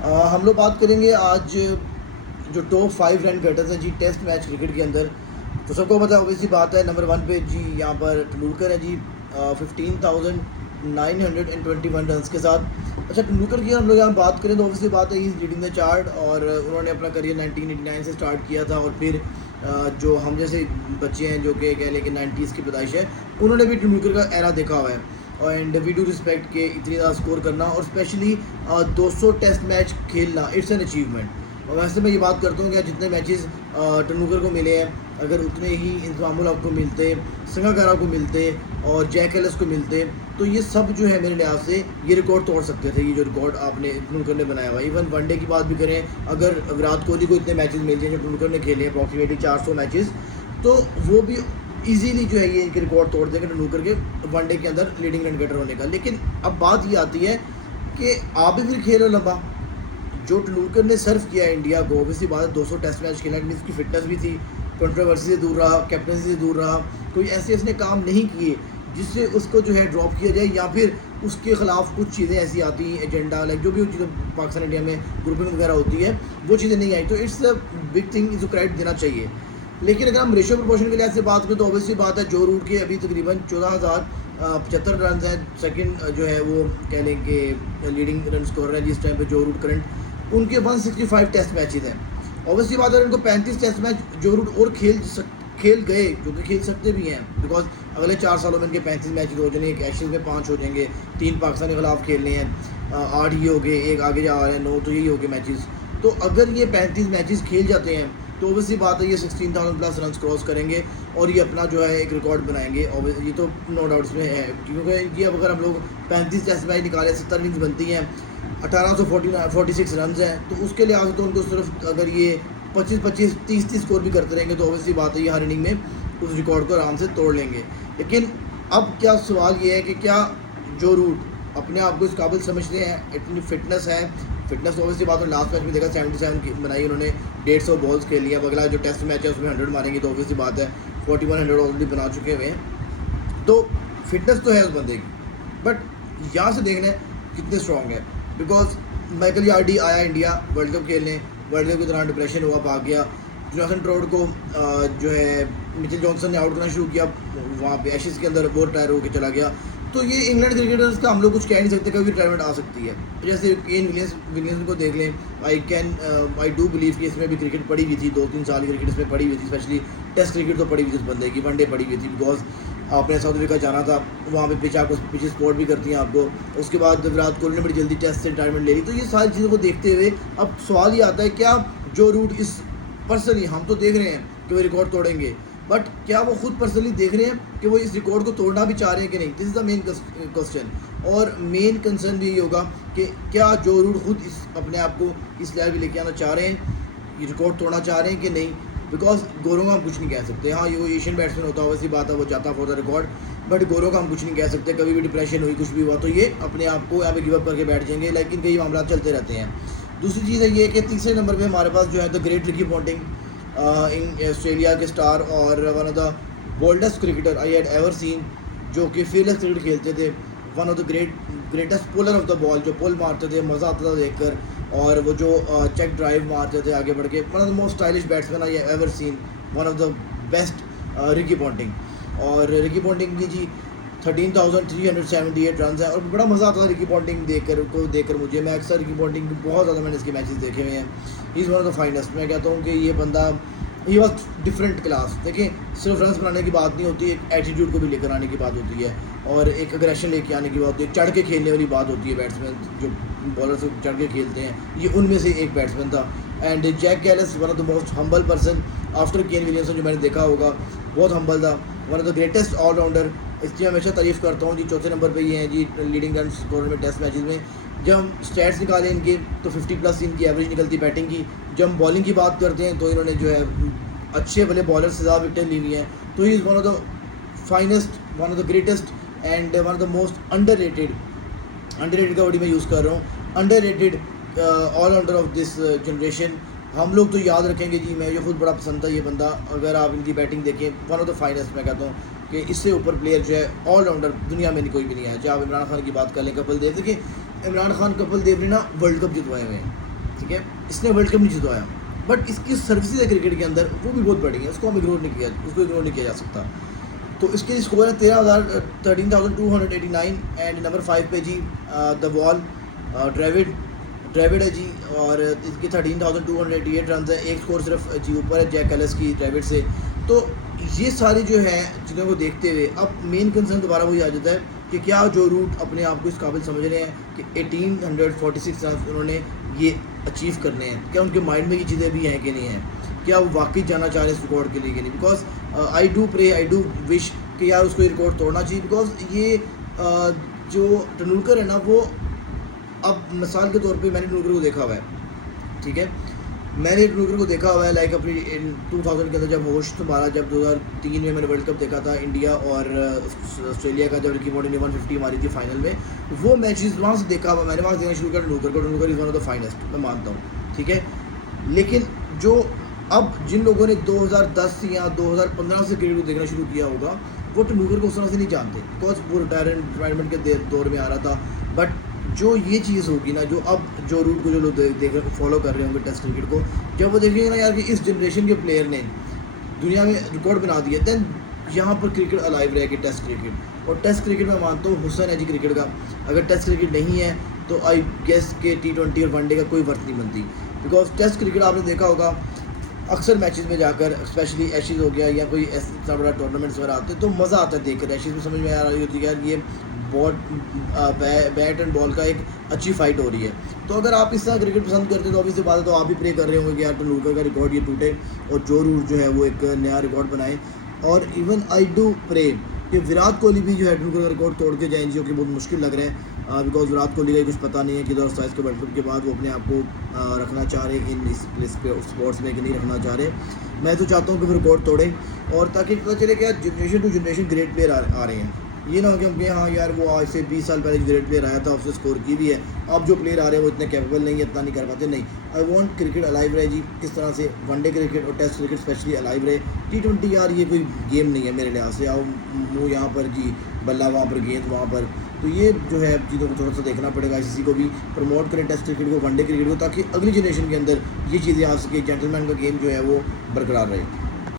हम लोग बात करेंगे आज जो टॉप 5 रन गेटर्स हैं जी टेस्ट मैच क्रिकेट के अंदर। तो सबको पता है, ऑब्वियसली बात है, नंबर 1 पे जी यहाँ पर तेंदुलकर है जी 15,921 रन के साथ। अच्छा, तेंदुलकर की हम लोग यहाँ बात करें तो ऑब्वियसली बात है, he is leading the chart और उन्होंने अपना करियर 1989 से स्टार्ट किया था और फिर जो हम जैसे बच्चे हैं जो कि कह लें कि 90s की पैदाइश है, उन्होंने भी तेंदुलकर का एरा देखा हुआ है। एंड वी डू रिस्पेक्ट के इतनी ज़्यादा स्कोर करना और स्पेशली 200 टेस्ट मैच खेलना, इट्स एन अचीवमेंट। और वैसे मैं ये बात करता हूँ कि जितने मैचेस तेंदुलकर को मिले हैं, अगर उतने ही इंतजामुल हक को मिलते, संगाकारा को मिलते और जैक एलिस को मिलते, तो ये सब जो है मेरे लिहाज से ये रिकॉर्ड तोड़ सकते थे। ये जो रिकॉर्ड आपने तेंदुलकर ने बनाया हुआ, इवन वनडे की बात भी करें, अगर विराट कोहली को इतने मैचेस मिल जाए जो तेंदुलकर ने खेले हैं, अप्रॉक्सीमेटली 400 मैचेस, तो वो भी इजीली जो है ये इनके रिकॉर्ड तोड़ देंगे तेंदुलकर के वनडे के अंदर लीडिंग रन गेटर होने का। लेकिन अब बात ये आती है कि आप भी फिर खेलो लंबा। जो तेंदुलकर ने सर्व किया इंडिया को, ऑब्वियसली बात है 200 टेस्ट मैच खेला, मीन उसकी फिटनेस भी थी, कंट्रोवर्सी से दूर रहा, कैप्टनसी से दूर रहा, कोई ऐसे इसने काम नहीं किए जिससे उसको जो है ड्रॉप किया जाए या फिर उसके खिलाफ कुछ चीज़ें ऐसी आती हैं, एजेंडा लाइक जो भी चीज़ें पाकिस्तान इंडिया में ग्रुपिंग वगैरह होती है, वो चीज़ें नहीं आई। तो इट्स अ बिग थिंग, इसको क्रेडिट देना चाहिए। लेकिन अगर हम रेशियो प्रोपोर्शन के लिहाज से बात करें तो ऑब्वियसली बात है, जो रूट के अभी तकरीबन 14,075 रन हैं, सेकंड जो है वो कह लें कि लीडिंग रन स्कोर है जिस टाइम पे जो रूट करंट, उनके 165 टेस्ट मैचेस हैं। ऑब्वियसली बात है, उनको 35 टेस्ट मैच जो रूट और खेल गए, जो कि खेल सकते भी हैं, बिकॉज अगले 4 सालों में इनके 35 मैचेस हो जाएंगे, एक एशेज़ में 5 हो जाएंगे, 3 पाकिस्तान के खिलाफ खेलने हैं, 8 ये हो गए, एक आगे जा रहे हैं 9, तो यही हो गए मैचेस। तो अगर ये 35 मैचेस खेल जाते हैं तो ऑब्वियसली बात है ये 16,000 प्लस रन क्रॉस करेंगे और ये अपना जो है एक रिकॉर्ड बनाएंगे। और ये तो नो डाउट्स में है, क्योंकि ये अब हम लोग 35 टेस्ट मैच निकाले, 70 इनिंग्स बनती हैं, 1846 रन हैं, तो उसके लिहाज से तो उनको सिर्फ अगर ये 25-25, 30-30 स्कोर भी करते रहेंगे तो ऑब्वियसली बात है ये हर इनिंग में उस रिकॉर्ड को आराम से तोड़ लेंगे। लेकिन अब क्या सवाल ये है कि क्या जो रूट अपने आप को इस काबिल समझते हैं, इतनी फिटनेस है, फिटनेस तो ऑब्वियसली बात है, लास्ट मैच में देखा 77 की बनाई उन्होंने, 150 बॉल्स खेल लिया। अगला जो टेस्ट मैच है उसमें 100 मारेंगे तो ऑब्वियसली बात है 4100 ऑलरेडी बना चुके हुए हैं। तो फिटनेस तो है उस बंदे की, बट यहाँ से देखना है कितने स्ट्रॉन्ग है। बिकॉज माइकल यार्डी आया इंडिया वर्ल्ड कप खेलने, वर्ल्ड कप के दौरान डिप्रेशन हुआ, भाग गया। जोनाथन ट्रॉट को जो है मिचेल जॉनसन ने आउट करना शुरू किया वहाँ पे एशेज़ के अंदर, वो रिटायर होकर चला गया। तो ये इंग्लैंड क्रिकेटर्स का हम लोग कुछ कह नहीं सकते, कभी रिटायरमेंट आ सकती है। जैसे केन विलियमसन को देख लें, आई डू बिलीव कि इसमें भी क्रिकेट पड़ी हुई थी, 2-3 साल की क्रिकेट इसमें पड़ी हुई थी, स्पेशली टेस्ट क्रिकेट तो पड़ी हुई थी उस बंदे की, वनडे पड़ी हुई थी, बिकॉज आपने साउथ अफ्रीका जाना था, वहाँ पे पिच स्पॉट भी करती हैं आपको। उसके बाद विराट कोहली ने बड़ी जल्दी टेस्ट से रिटायरमेंट ले ली। तो ये सारी चीज़ों को देखते हुए अब सवाल ये आता है, क्या जो रूट इस पर्सनली हम तो देख रहे हैं कि वो रिकॉर्ड तोड़ेंगे, बट क्या वो खुद पर्सनली देख रहे हैं कि वो इस रिकॉर्ड को तोड़ना भी चाह रहे हैं कि नहीं? This is the main question. और मेन कंसर्न भी ये होगा कि क्या जो रूट खुद इस अपने आप को इस लेवल पे लेके आना चाह रहे हैं, ये रिकॉर्ड तोड़ना चाह रहे हैं कि नहीं? बिकॉज गोरों का हम कुछ नहीं कह सकते। हाँ, ये वो एशियन बैट्समैन होता है, वैसी बात है, वो जाता फॉर द रिकॉर्ड, बट गोरों का हम कुछ नहीं कह सकते। कभी भी डिप्रेशन हुई, कुछ भी हुआ, तो ये अपने आप को यहाँ पे गिव अप करके बैठ जाएंगे। लेकिन कई मामला चलते रहते हैं। दूसरी चीज़ है ये कि तीसरे नंबर पे हमारे पास जो है the great Ricky Ponting, Australia के स्टार और one of the boldest cricketer I had ever seen, जो कि फील्डलेस क्रिकेट खेलते थे, one of the greatest polar of the ball, जो पोल मारते थे, मज़ा आता था देखकर, और वो जो चेक ड्राइव मारते थे आगे बढ़ के, one of the most stylish batsman I ever seen, one of the best Ricky Ponting. और रिकी पॉन्टिंग की जी 13,378 रन है और बड़ा मज़ा आता था रिकी पॉन्टिंग देखकर मुझे। मैं अक्सर रिकी पॉन्टिंग बहुत ज़्यादा मैंने इसके मैचेस देखे हुए हैं। ही is one of the finest. मैं कहता हूँ कि ये बंदा, ये वॉज डिफरेंट क्लास। देखिए, सिर्फ रन बनाने की बात नहीं होती, एक एटीट्यूड को भी लेकर आने की बात होती है और एक अग्रेशन लेके आने की बात होती है, चढ़ के खेलने वाली बात होती है। बैट्समैन जो बॉलर से चढ़ के खेलते हैं, ये उनमें से एक बैट्समैन था। And Jacques Kallis, one of the most humble person after Kane Williamson, जो मैंने देखा होगा, बहुत हम्बल था, one of the greatest all rounder. इसकी हमेशा तारीफ़ करता हूँ जी। चौथे नंबर पे ये हैं जी लीडिंग रन स्कोर में टेस्ट मैचेस में। जब हम स्टैट्स निकालें इनके तो 50+ इनकी एवरेज निकलती बैटिंग की। जब हम बॉलिंग की बात करते हैं तो इन्होंने जो है अच्छे भले बॉलर से ज़्यादा विकेटें ली हुई हैं। तो he is one of the finest, one of the greatest and one of the most underrated का वर्ड मैं यूज़ कर रहा हूँ, underrated all rounder of this generation. हम लोग तो याद रखेंगे जी, मैं ये खुद बड़ा पसंद था ये बंदा। अगर आप इनकी बैटिंग देखें, वन ऑफ द फाइनेस्ट, मैं कहता हूँ कि इससे ऊपर प्लेयर जो है ऑलराउंडर दुनिया में कोई भी नहीं है। चाहे आप इमरान खान की बात कर लें, कपिल देव, देखिए इमरान खान कपिल देव ने ना वर्ल्ड कप जितवाए हुए हैं, ठीक है, इसने वर्ल्ड कप नहीं जितवाया, बट इसकी सर्विसेज है क्रिकेट के अंदर वो भी बहुत बड़ी है, उसको इग्नोर नहीं किया जा सकता। तो इसके स्कोर है 13,289 एंड नंबर 5 पे जी द वॉल ड्रेविड है जी, और इसके 13,288 रन है, एक स्कोर सिर्फ जी ऊपर है जैक एलिस की ड्रेविड से। तो ये सारे जो हैं जिन्हें को देखते हुए अब मेन कंसर्न दोबारा वही आ जाता है कि क्या जो रूट अपने आप को इस काबिल समझ रहे हैं कि 1846 रन उन्होंने ये अचीव करने हैं, क्या उनके माइंड में ये चीज़ें भी हैं कि नहीं हैं, क्या वो वाकई जाना चाह रहे हैं इस रिकॉर्ड के लिए कि नहीं। बिकॉज आई डू विश कि यार उसको ये रिकॉर्ड तोड़ना चाहिए, बिकॉज ये जो तेंदुलकर है ना वो अब मिसाल के तौर पे मैंने तेंदुलकर को देखा हुआ है, ठीक है, मैंने तेंदुलकर को देखा हुआ है लाइक अपनी 2000 के अंदर जब होश संभाला, जब 2003 में मैंने वर्ल्ड कप देखा था इंडिया और ऑस्ट्रेलिया का, जब रिकी पॉन्टिंग ने 150 मारी थी फाइनल में, वो मैचेस वहाँ से देखा हुआ मैंने, वहाँ से देखना शुरू किया तेंदुलकर को। Tendulkar is one of the finest, मैं मानता हूँ, ठीक है। लेकिन जो अब जिन लोगों ने 2010 या 2015 से क्रिकेट को देखना शुरू किया होगा वो तेंदुलकर को उस तरह से नहीं जानते, बिकॉज वो रिटायरमेंट के दौर में आ रहा था। बट जो ये चीज़ होगी ना, जो अब जो रूट को जो लोग देख रहे फॉलो कर रहे होंगे टेस्ट क्रिकेट को, जब वो देखेंगे ना यार कि इस जनरेशन के प्लेयर ने दुनिया में रिकॉर्ड बना दिया, देन यहाँ पर क्रिकेट अलाइव रहेगी टेस्ट क्रिकेट। और टेस्ट क्रिकेट में मानता हूँ हुसैन है जी क्रिकेट का, अगर टेस्ट क्रिकेट नहीं है तो आई गेस के T20 और वनडे का कोई वर्थ नहीं बनती। बिकॉज टेस्ट क्रिकेट आपने देखा होगा अक्सर मैचेस में जाकर, स्पेशली एशेज़ हो गया या कोई इतना बड़ा टूर्नामेंट्स वगैरह आते हैं तो मज़ा आता है देखकर। एशेज़ में समझ में आ रही होती है यार ये बैट एंड बॉल का एक अच्छी फाइट हो रही है। तो अगर आप इस तरह क्रिकेट पसंद करते हैं तो ऑब्वियसली बात है तो आप भी प्रे कर रहे होंगे कि यार तेंदुलकर का रिकॉर्ड ये टूटे और जो रूट जो है वो एक नया रिकॉर्ड बनाए। और इवन आई डू प्रे कि विराट कोहली भी जो है तेंदुलकर का रिकॉर्ड तोड़ के जाएँ, जो कि बहुत मुश्किल लग रहा है बिकॉज विराट कोहली का कुछ पता नहीं है कि 2027 के वर्ल्ड कप के बाद वो अपने आप को रखना चाह रहे इन इस स्पोर्ट्स में कि नहीं रखना चाह रहे। मैं तो चाहता हूँ कि वो रिकॉर्ड तोड़ें और ताकि पता चले कि generation to generation great player आ रहे हैं। ये ना हो कि हम हाँ यार वो आज से 20 साल पहले जो ग्रेट प्लेयर आया था उसने स्कोर की भी है, अब जो प्लेयर आ रहे हैं वो इतने कैपेबल नहीं है, इतना नहीं कर पाते। नहीं, आई वांट क्रिकेट अलाइव रहे जी, किस तरह से वनडे क्रिकेट और टेस्ट क्रिकेट स्पेशली अलाइव रहे। T20 यार ये कोई गेम नहीं है मेरे लिहाज से, आओ मुँह यहाँ पर जी, बल्ला वहाँ पर, गेंद वहाँ पर। तो ये जो है चीज़ों को थोड़ा सा देखना पड़ेगा, ICC को भी प्रमोट करें टेस्ट क्रिकेट को, वनडे क्रिकेट को, ताकि अगली जनरेशन के अंदर ये चीज़ें आ सके, जेंटलमैन का गेम जो है वो बरकरार रहे।